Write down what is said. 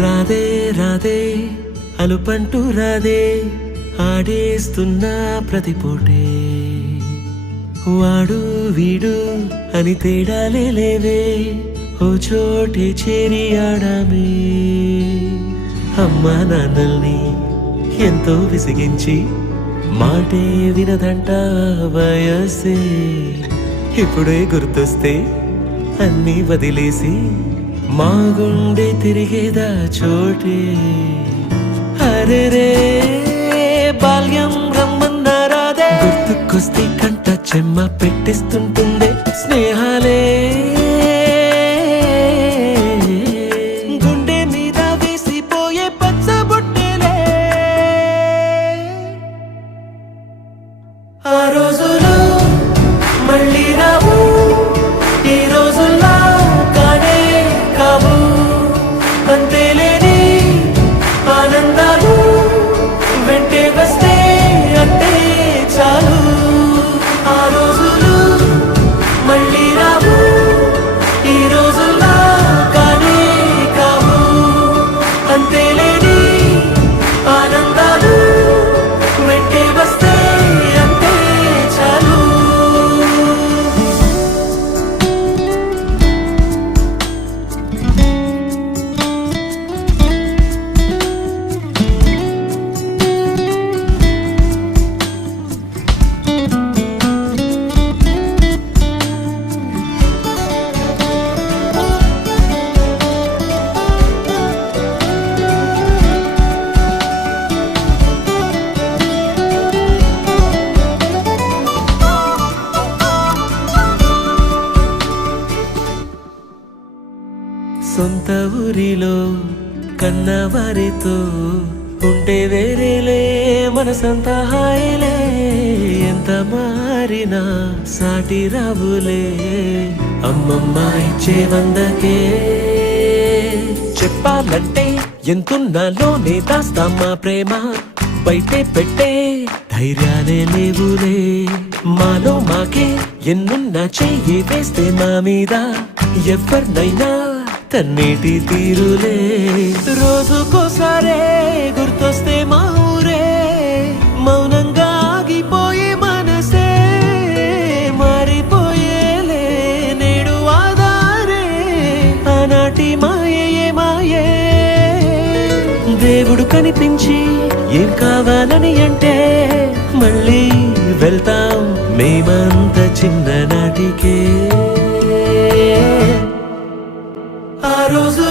రాధే రాధే అలుపంటూ రాధే ఆడేస్తున్నా ప్రతి పూటే వాడు వీడు అని తేడాలే లేవే ఓ చోటే చేరి ఆడామే అమ్మా నాన్నల్ని ఎంతో విసిగించి మాటే వినదంట వయసే ఇప్పుడే గుర్తొస్తే అన్నీ వదిలేసి మా గుండె తిరిగేదా చోటే అరే రే బాల్యం రమ్మన్నారాదే గుర్తుకొస్తే కంట చెమ్మ పెట్టిస్తుంటుందే స్నేహాలే గుండె మీద వేసిపోయే పచ్చబొట్టెలే ఆ రోజులు మళ్ళీ రావు ఈ రోజుల్లో కానే కావు అంతేలేని ఆనందాలు వెంటే వస్తే అంటే చాలు ఆ రోజులు మళ్ళీ రావు ఈ రోజుల్లో కానే కావు అంతేలేని ఆనందాలు వెంటే వస్తే అంటే చాలు సొంత ఊరిలో కన్నవారితో ఉంటే వేరేలే మనసంత హాయిలే ఎంత మారినా సాటి రావులే అమ్మమ్మ ఇచ్చే వందకే చెప్పాలంటే ఎంతున్నాలోనే దాస్తామా ప్రేమ బయటే పెట్టే ధైర్యాలే లేవులే మాలో మాకే ఎన్నున్నా చెయ్యి వేస్తే మా మీద ఎవరినైనా తన్నేటి తీరులే రోజుకోసారే గుర్తొస్తే మా ఊరే మౌనంగా ఆగిపోయే మనసే మారిపోయేలే నేడు ఆధారే ఆనాటి మాయే మాయే దేవుడు కనిపించి ఏం కావాలని అంటే మళ్ళీ వెళ్తాం మేమంత చిన్ననాటికే ఆ రోజు